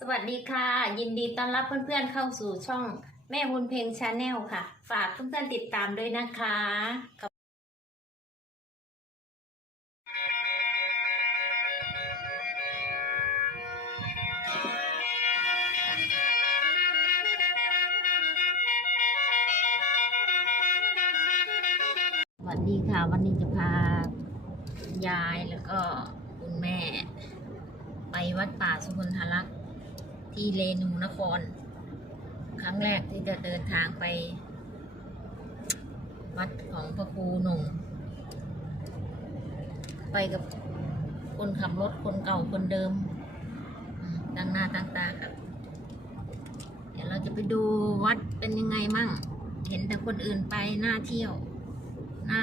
สวัสดีค่ะ ยินดีต้อนรับเพื่อนๆเข้าสู่ช่องแม่บุญเพลงชาแนลค่ะ ฝากเพื่อนๆติดตามด้วยนะคะ ไป วัดของพระครูหนุ่มไปกับคนขับรถคนเก่าคนเดิมตั้งหน้าตั้งตาครับ เดี๋ยวเราจะไปดูวัดเป็นยังไงมั่ง เห็นแต่คนอื่นไปหน้าเที่ยว หน้า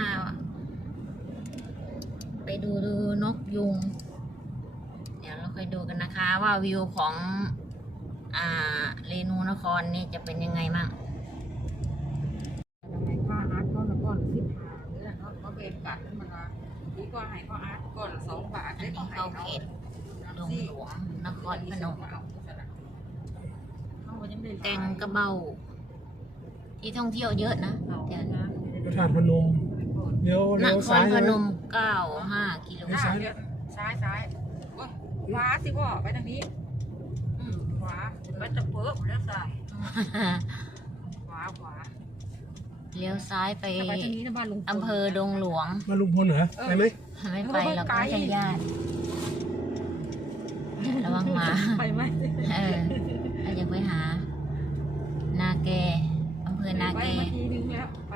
ไปดูดูนกยุง เดี๋ยวเราค่อยดูกันนะคะว่าวิวของ อ่าเรนูนครนี่จะเป็นยังไงมั่ง ทำไมข้าอาร์ตก้อนละก้อนสิบห้าเนี่ยเขาเขาเป็นกัดขึ้นมาละดี กว่าให้ข้าอาร์ตก้อนละสองบาทอันนี้เข้าเขตดงหลวงนครพนมเขาก็ยังได้แตงกระเบาที่ท่องเที่ยวเยอะนะเดี๋ยวนะพระธาตุพนมเลี้ยวนเลี้ยวคซ้ารยพนะนมเก้าห้ากิโลซ้ายซ้ายซ้ายโอ้ยขวาสิพ่อไปทางนี้อืมขวาไปจะเปิดแล้วซ้ายขวาขวา เลี้ยวซ้ายไปไปทางนี้นะบ้านลุงอำเภอดงหลวง มาลุงพลเหรอไปไหมไม่ไปหรอกไม่ใช่ญาติระวังหมาไปไหมเออเราจะไปหา นาแกอำเภอนาไปแกเมื่อกี้นึงแล้วไป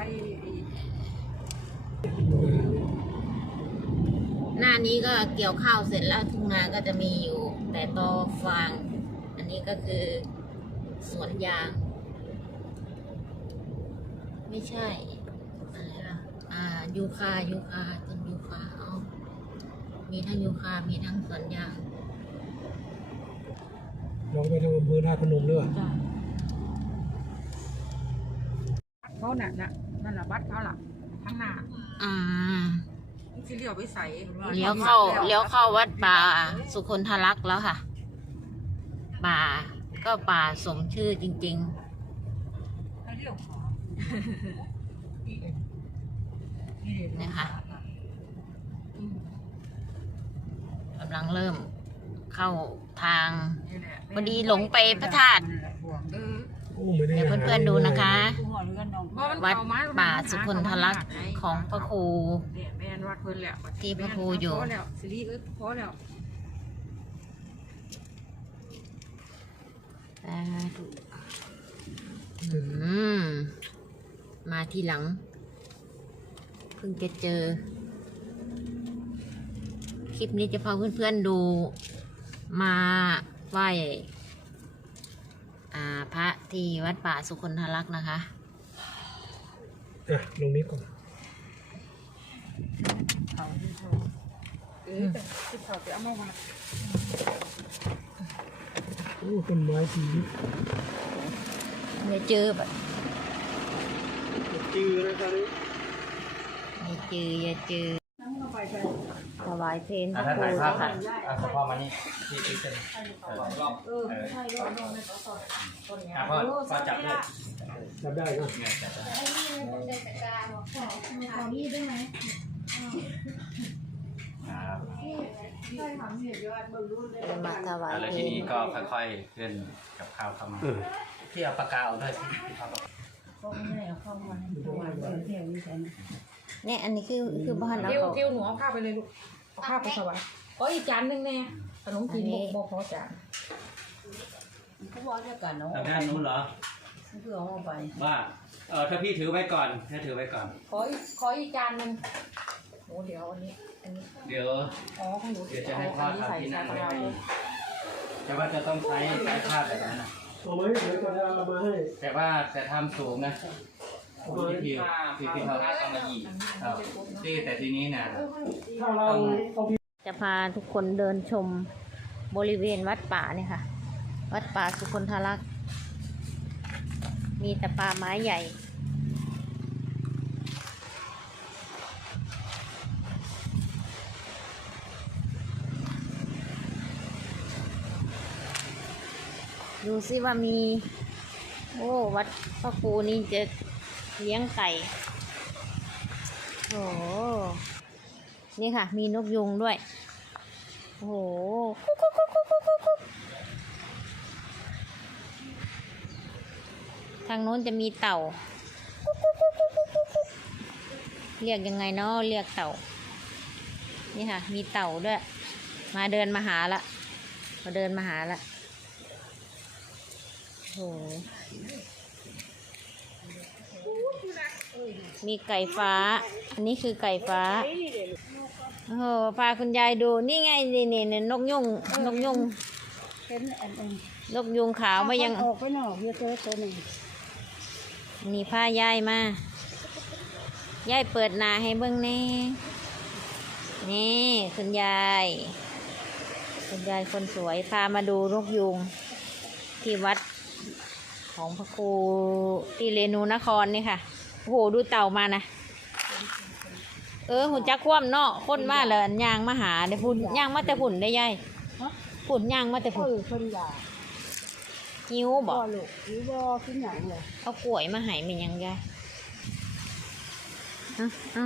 หน้านี้ก็เกี่ยวข้าวเสร็จแล้วทุ่งนาก็จะมีอยู่ แต่ตอฟาง อันนี้ก็คือสวนยาง ไม่ใช่อะไรล่ะอ่ายูคายูคาต้นยูคาอ๋อมีทั้งยูคามีทั้งสวนยางเราก็ไปทางอำเภอธาตุพนมด้วยจ้ะเขาน่ะน่ะนั่นแหละบัตรเขาล่ะข้างหน้าอ่าที่เลี้ยวไปใส่เลี้ยวเข้าเลี้ยวเข้าวัดป่าสุคนทรักษ์แล้วค่ะ ป่าก็ป่าสมชื่อจริงให้เลี้ยวขวาๆ นะคะกำลังเริ่มเข้าทางพอดีหลงไปพระธาตุเดี๋ยวเพื่อนๆดูนะคะ วัดป่าสุคนทรักษ์ของพระครูที่พระครูอยู่สิริเอ้ยพแล้วสาธุอืม มาทีหลัง เพิ่งจะเจอ คลิปนี้จะพาเพื่อนๆดูมาไหว้อ่าพระที่วัดป่าสุคนทรักษ์นะคะอะลงนี้ก่อนเขาที่เขาเออแต่ที่เขาไปเอามาวัดโอ้ต้นไม้สีไม่เจอแบบ จืดเลยตอนนี้ไม่เจออย่าเจอถวายเพลงพอะระถ้าครูถ่ายภาพเจ้าถ่าค่ะยอะเฉพาะมานี่ที่ที่เป็นรอบเออใช่รอบนอกในสดคนเนี้ยอะพ่อพ่อจับด้วยจับได้ก็เนี่ยจับได้ขอนี่ได้ไหมอ่าใช่ค่ะเห็นยอดเบิ่งรุ่นเลยจะมาถวายแล้วเพลทีงนี้ก็ค่อยๆเคลื่อนกับข้าวเข้ามาที่เอาปากกาเอาด้วยที่เอาปากกา เขาไม่ได้เอาเข้ามาให้ตัวเดียวเดียวนี่แค่นั้นเนี่ยอันนี้คือคือบ้านเราคิวเขาคิวหนูเอาข้าวไปเลยลูกเอาข้าวไปสวายขออีกจานหนึงแน่ขนมจีนอันนี้บอกพอจานเขาบอกจะกันเนาะทางด้านนู้นเหรอเพื่อเอาไปว่าเออถ้าพี่ถือไว้ก่อนถ้าถือไว้ก่อน ขออีกขออีกจานหนึงโอ้เดี๋ยวอันนี้อันนี้เดี๋ยวอ๋อของหนูเดี๋ยวจะให้พ่ออันนี้ทำใส่ที่ชานั่นปไว้ลาให้แต่ว่าจะต้องใช้ใช้ผ้าแบบนั้นนะ เอาไหมเดี๋ยวจะเอามาให้แต่ว่าจะทำสูงนะพี่พี่พี่พี่เขาต้องมาหยีครับที่แต่ทีนี้เนี่ยถ้าเราเอาจะพาทุกคนเดินชมบริเวณวัดป่าเนี่ยค่ะ วัดป่าสุคนทรักษ์มีแต่ป่าไม้ใหญ่ ดูซิว่ามี โอ้วัดพระครูนี่จะเลี้ยงไก่โอ้โหนี่ค่ะ มีนกยุงด้วย โอ้โหกุ๊กกุ๊กกุ๊กกุ๊กกุ๊กกุ๊กทางโน้นจะมีเต่า เรียกยังไงเนาะเรียกเต่า นี่ค่ะ มีเต่าด้วย มาเดินมาหาละ มาเดินมาหาละ หมีไก่ฟ้า อันนี้คือไก่ฟ้า โอ้โห พาคุณยายดู นี่ไง นี่นี่นี่นกยุงนกยุงเห็นอันนึงนกยุงขาวมายัง ออกไปนอกเดี๋ยวเจอตัวหนึ่งนี่พายายมายายเปิดหนาให้เบิ้งแน่ นี่คุณยาย คุณยายคนสวยพามาดูนกยุงที่วัด ของพระครูที่เรนูนครนี่ค่ะโอ้โหดูเต่ามานะเออหุ่นจักคว่ำเนาะคนมาเลยยางมาหาเดี๋ยวพุ่นยางมาแต่พุ่นได้ยายพุ่นยางมาแต่เอพุ่นคนด่าหิวบอกลูกหรือบ่ขึ้นหยังเลยเอากล้วยมาให้มันยังยายเอาเอา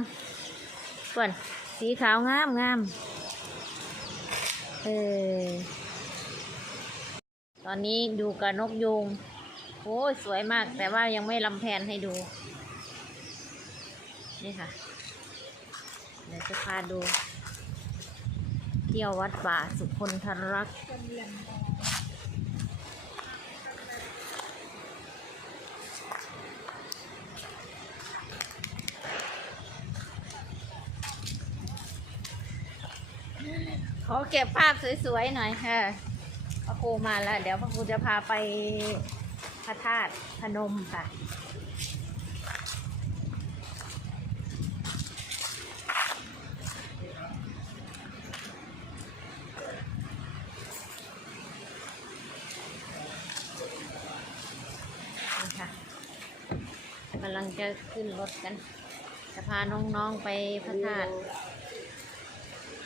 เปิ่นสีขาวงามงามเออตอนนี้ดูกับนกยูง โอ้ยสวยมาก แต่ว่ายังไม่ลำแพนให้ดู นี่ค่ะ เดี๋ยวจะพาดู เที่ยววัดป่าสุคนทรักษ์ขอเก็บภาพสวยๆหน่อยค่ะพระครูมาแล้ว เดี๋ยวพระครูจะพาไป พระธาตุพนมค่ะ นี่ค่ะกำลังจะขึ้นรถกันจะพาน้องๆไปพระธาตุ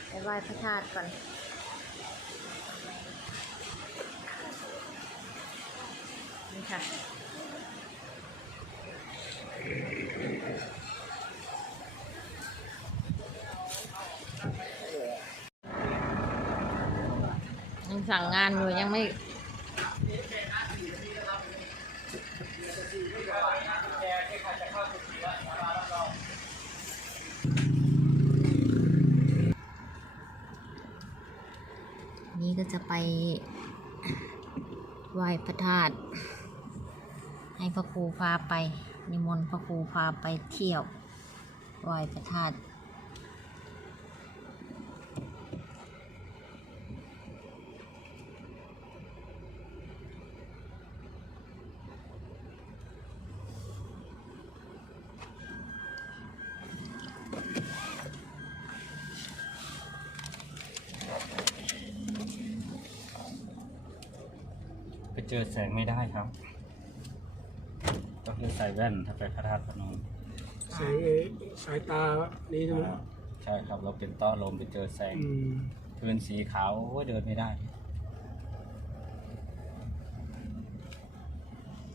ไปไหว้พระธาตุก่อน ค่ะ ยังสั่งงานอยู่ยังไม่นี่ก็จะไปไหว้พระธาตุ ให้พระครูพาไป นิมนต์พระครูพาไปเที่ยวไหว้พระธาตุ ไปเจอแสงไม่ได้ครับต้องใส่แว่นถ้าไปพระธาตุพนมสายเอสายตานี่ใช่ไหมใช่ครับเราเป็นต้อลมไปเจอแสงอืมพื้นสีขาวโอ้ยเดินไม่ได้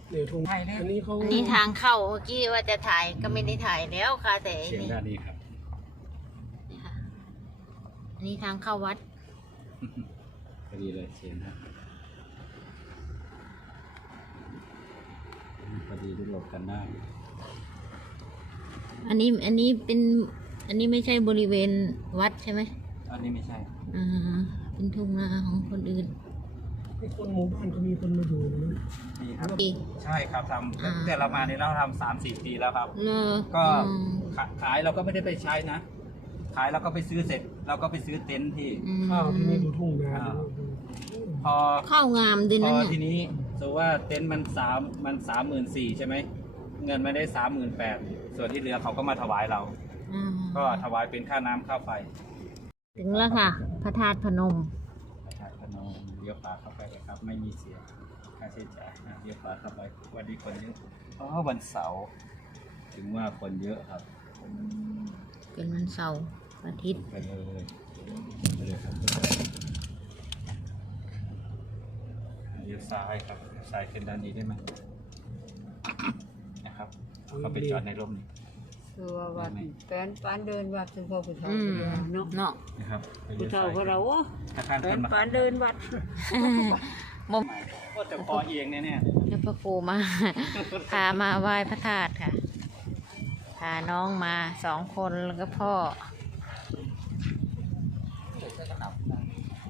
เดี๋ยวทุ่งไทยเลยอันนี้เขาอันนี้ทางเข้าเมื่อกี้ว่าจะถ่ายก็ไม่ได้ถ่ายแล้วค่ะแต่อันเสียงนี้ด้านนี้ครับ นี่ค่ะอันนี้ทางเข้าวัดพอดีเลยเสียงครับ อดีทุกหลบกันได้ อันนี้อันนี้เป็นอันนี้ไม่ใช่บริเวณวัดใช่ไหมอันนี้ไม่ใช่ อ่าเป็นทุ่งนาของคนอื่นไอ้คนหมู่บ้านเขามีคนมาดูนะมีครับ อีก ใช่ครับทอ่าำแต่เรามาเนี่ยเราทำสามสี่ปีแล้วครับ เลอก็อืม ขาขายเราก็ไม่ได้ไปใช้นะ ขายเราก็ไปซื้อเสร็จ เราก็ไปซื้อเต็นท์ที่อืมข้าวที่นี่ดูทุ่งนาอ่าดูพอ ข้าวงามดินพนั่อนเนี่ยทีนี้ สมมติว่าเต็นท์มันสามมันสามหมื่นสี่ใช่ไหม เงินไม่ได้สามหมื่นแปดส่วนที่เหลือเขาก็มาถวายเราอ่าก็ถวายเป็นค่าน้ำค่าไฟถึงแล้วค่ะ พระธาตุพนม ประชาชนเลี้ยวขวาเข้าไปเลยครับ ไม่มีเสียค่าใช้จ่ายนะเลี้ยวขวาเข้าไปวันนี้คนเยอะอ๋อวันเสาร์ถึงว่าคนเยอะครับเป็นวันเสาร์อาทิตย์ ไปเลยไปเลยครับเลี้ยวลี้ยวซ้ายครับเลี้ยวซ้ายขึ้นด้านนี้ได้ไหมนะครับเขาไปจอดในร่มนี้คือว่าวัดแฟนปานเดินวัดถึงพ่อผู้เฒ่าอืมเนาะเนาะนะครับไปผู้เลี้ยวเฒ่าซ้ายก็เราโอ้อาคารแฟคนนมาปานเดินวัดมุมก็จะคอเอียงแน่เจ้าพระครูมา พามาไหว้พระธาตุค่ะ พาน้องมาสองคนแล้วก็พ่อ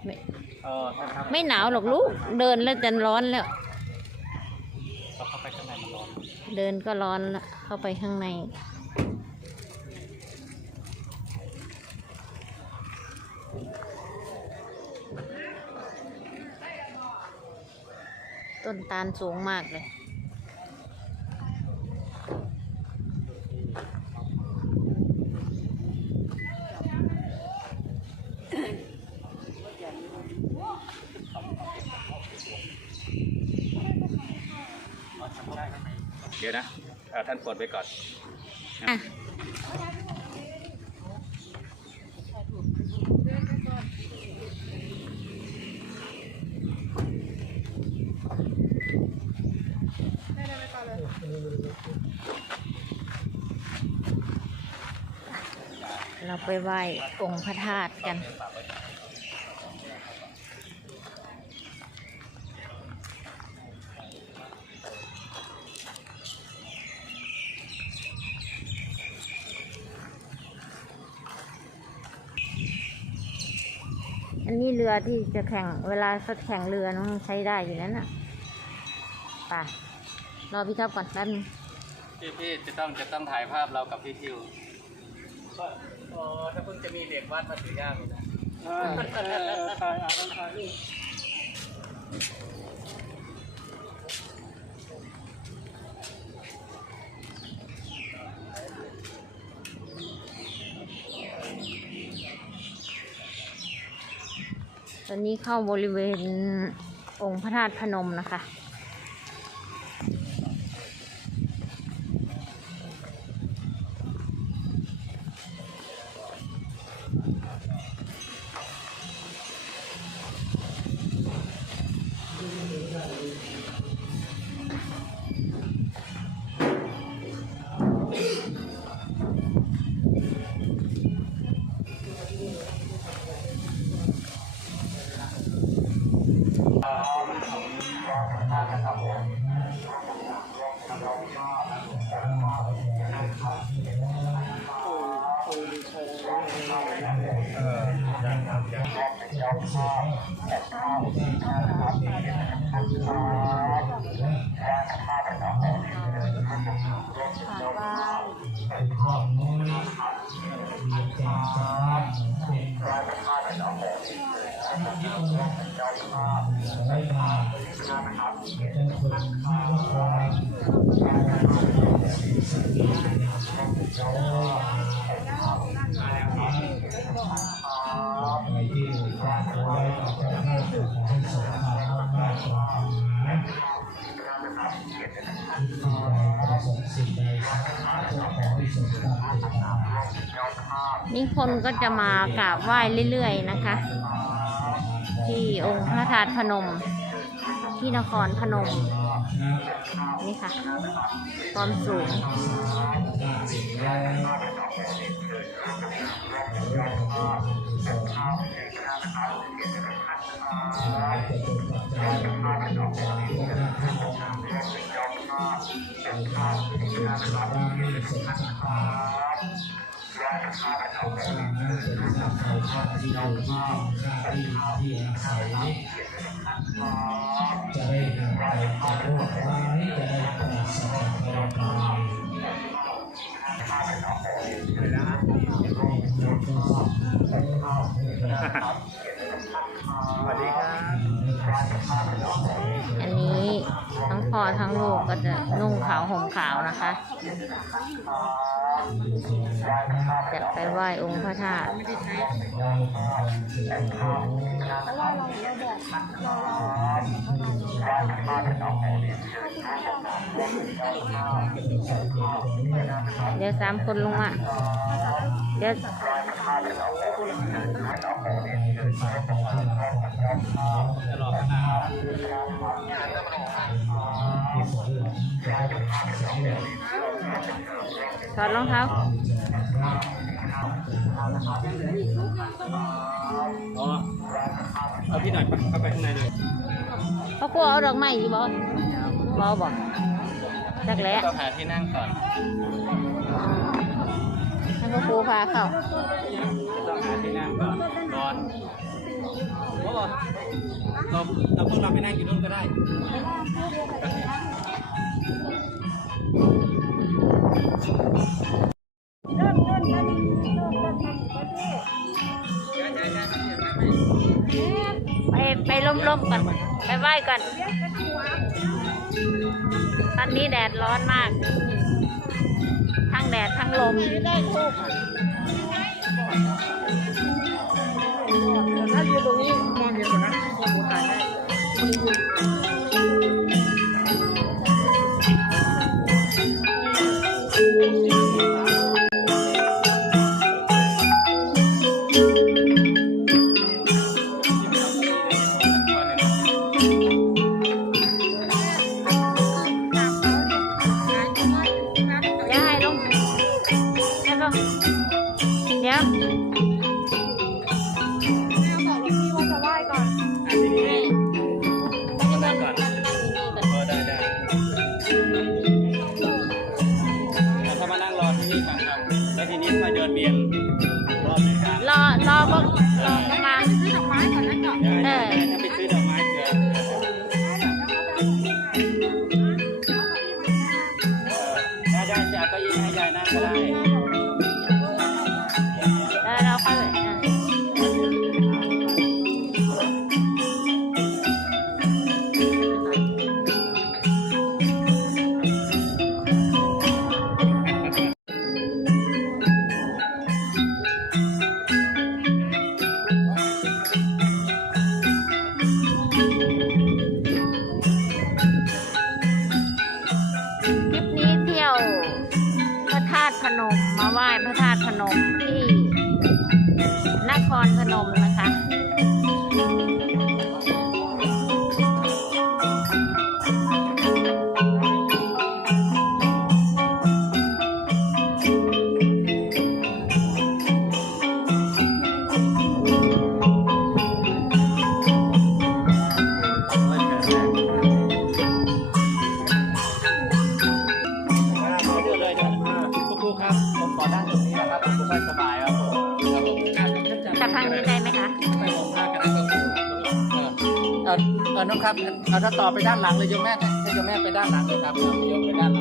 ไม่ ๆเออถ้าครับ ไม่หนาวหรอกลูก เดินแล้วจะร้อนแล้ว เข้าไปข้างในมันร้อนเดินก็ร้อนละเข้าไปข้างใน ต้นตาลสูงมากเลย เดี๋ยวนะเอ่อท่านก ดไปก่อนอะเราไปไหว้องค์พระธาตุกัน อันนี้เรือที่จะแข่งเวลาเขาแข่งเรือน้องใช้ได้อยู่นั้นน่ะไป่ะรอพี่ท็อปก่อนแป๊บนึงพี่พี่จะต้องจะต้องถ่ายภาพเรากับพี่ทิวก็เออถ้าเพิ่งจะมีเด็กวัดมาถือยากเลยนะถ่ายอ่านถ่ายันนี้เข้าบริเวณองค์พระธาตุพนมนะคะ ใน นี่คนก็จะมากราบไหว้เรื่อยๆนะคะ ที่องค์พระธาตุพนม ที่นครพนม นี่ค่ะความสูงสิ่งแล้วถวายเป็นตัวปัจจัยพระท่านอ จะได้นำไปจะโรคร้ายจะได้ปราศจากโรคร้ายส พ่อทั้งลูกก็จะนุ่งขาวห่มขาวนะคะจะไปไหว้องค์พระธาตุเราเราเราบอกเราเราเดี๋ยวสามคนลงมา เดี๋ยวจะรอขนาดถอดรองเท้าอ๋อเอาพี่หน่อยเข้าไปข้างในเลยเขากลัวเอาดอกไม้อีบอมอบอกจักแหล้วก็หาที่นั่งก่อน ให้พ่อครูพาเข้าต้องหาที่นั่งก่อนร้อนโอ้เราเราพวกเราไปนั่งอยู่นู่นก็ได้ไปไปล้มๆก่อนไปไหว้ก่อน ตอนนี้แดดร้อนมากทั้ง แดดทั้งลมถ้ายืนตรงนี้มองเห็นหมดนะมถ่ายให้อย่า อเอนน้องครับเอาถ้าต่อไปด้านหลังเลยโยมแม่ให้โยมแม่ไปด้านหลังเลยครับโยมไปด้านหลัง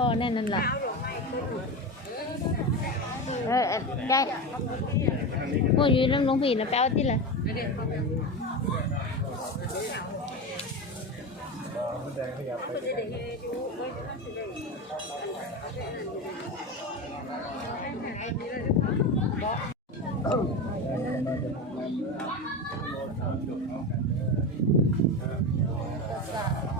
พ่อแน่นั่นล่ะเออเออได้พวกอยู่น้ำหลวงพี่นะแป๊วที่ละเ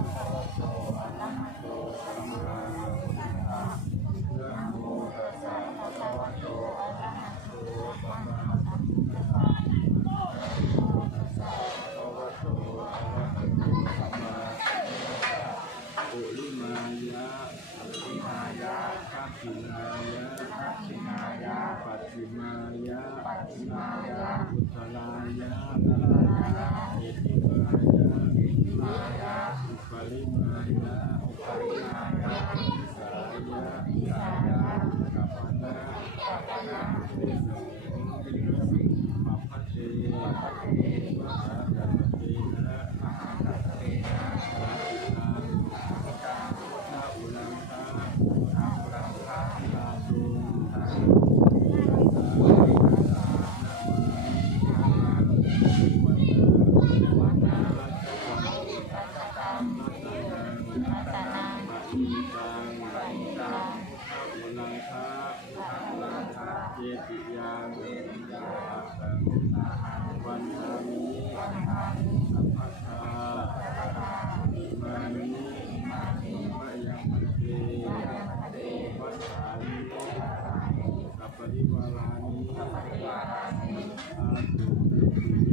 Thank you. Thank you.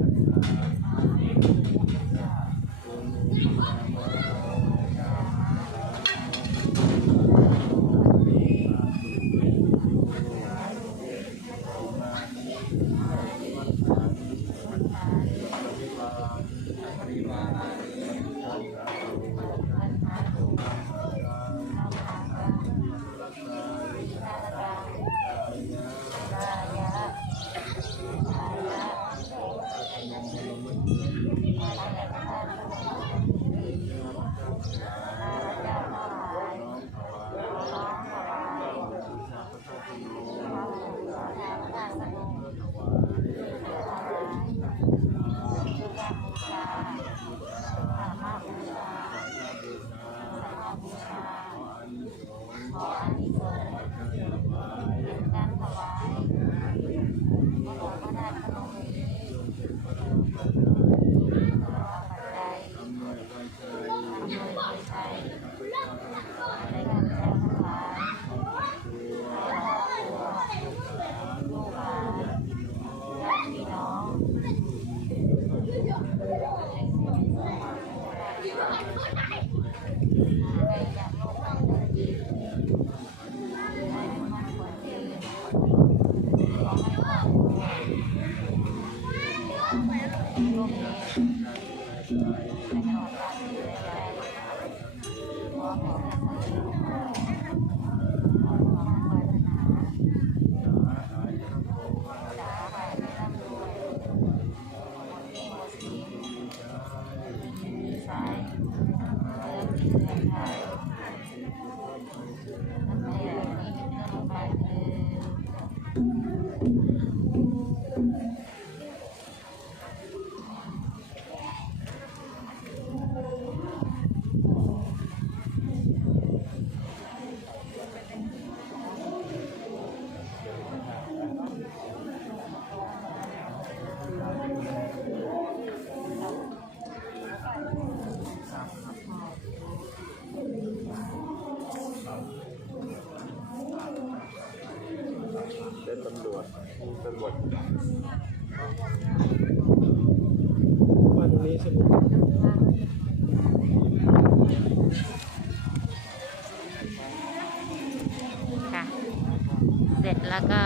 ็จแล้วก็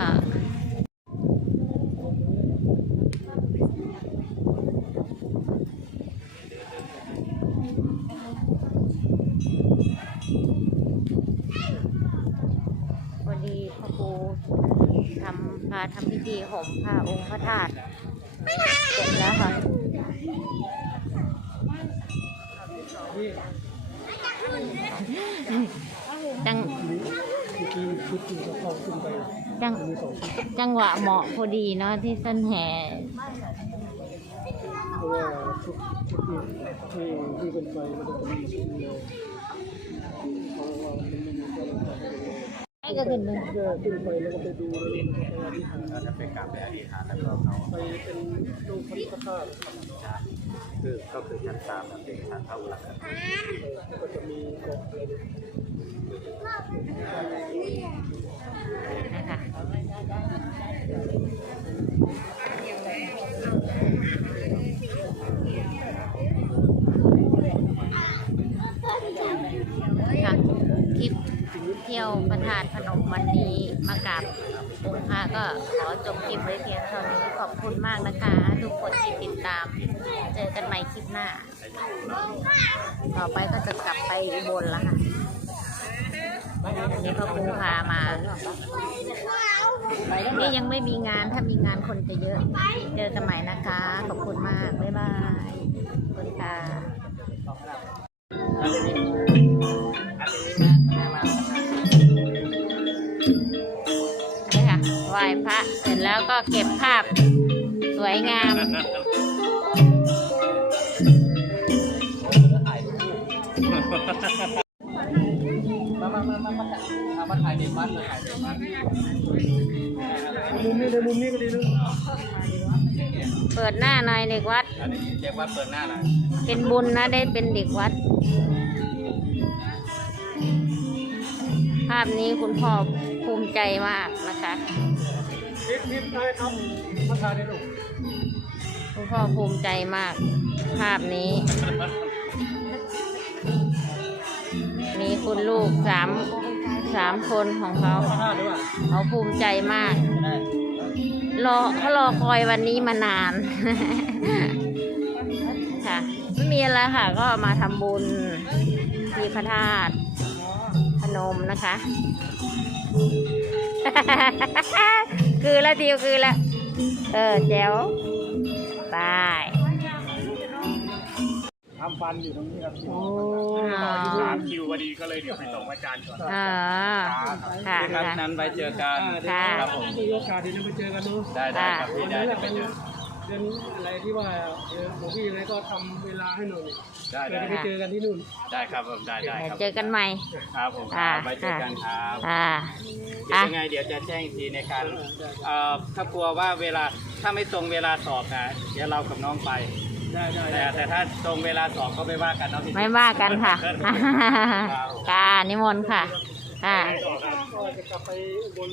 จังหวะเหมาะพอดีเนาะที่ต้นแห่เพราะว่าชุดชุดที่ที่เป็นไฟมันจะมีชุดเดียวเพราะว่ามันไม่มีก็เลยให้ก็ขึ้นเลยก็ขึ้นไปแล้วก็ไปดูก็ไปอธิษฐานเราจะไปกราบไปอธิษฐานแล้วก็เขาไปเป็นรูปพระธาตุครับคือก็คือชั้นสามเป็นชั้นพระอุรังคแล้วก็จะมีกาะอะไรด้วยนะคะ ค่ะคลิปเที่ยวพระธาตุพนมวันนี้มากราบองค์พระก็ขอจบคลิปไว้เพียงเท่านี้ขอบคุณมากนะคะ ทุกคนที่ติดตาม เจอกันใหม่คลิปหน้า ต่อไปก็จะกลับไปอุบลแล้วค่ะวันนี้พ่อครูพามา นี่ยังไม่มีงานถ้ามีงานคนจะเยอะ เจอกันใหม่นะคะ ขอบคุณมาก บ๊ายบายคุณค่ะนี่ค่ะไหว้พระเสร็จแล้วก็เก็บภาพสวยงาม มาถ่ายเด็กบ้านถ่ายเด็กบ้านมุมนี้ในมุมนี้ก็ดีนะเปิดหน้าหน่อยเด็กวัด อันนี้เรียกว่าเปิดหน้าหน่อยเป็นบุญนะได้เป็นเด็กวัด ภาพนี้คุณพ่อภูมิใจมากนะคะทิศทิศได้ทำพระธาตุได้ลูกคุณพ่อภูมิใจมาก ภาพนี้ มีคุณลูกสามสามคนของเขาพระธาตุด้วยเขาภูมิใจมาก รอเขารอคอยวันนี้มานาน ค่ะไม่มีอะไรค่ะ ก็มาทำบุญที่พระธาตุพนมนะคะ คือละทิวคือละ เออแจ๋วบาย ทำฟันอยู่ตรงนี้ครับโอ้สามคิวพอดีก็เลยเดี๋ยวไปส่งอาจารย์ก่อนอ่าค่ะครับค่ะ นั้นไว้เจอกันค่ะ ครับผมมีโอกาสที่จะไปเจอกันเนาะได้ได้ครับพี่วันได้นี้ได้ไปเป็นเจอเดือนอะไรที่ว่าเออหลวงพี่ยังไงก็ทำเวลาให้หน่อยได้เดี๋ยวได้จะไปเจอกันที่นู่น ได้ครับผมได้ได้ครับเจอกันใหม่ ครับผมอ่าไว้เจอกันครับอ่า เดี๋ยวยังไงเดี๋ยวจะแจ้งอีกทีในการเอ่อถ้ากลัวว่าเวลาถ้าไม่ตรงเวลาสอบนะเดี๋ยวเรากับน้องไป ได้ได้แต่แต่ถ้าตรงเวลาสอบก็ไม่ว่ากันเนาะพี่ไม่ว่ากันค่ะค่ะนิมนต์ค่ะค่ะก็จะกลับไปอุบล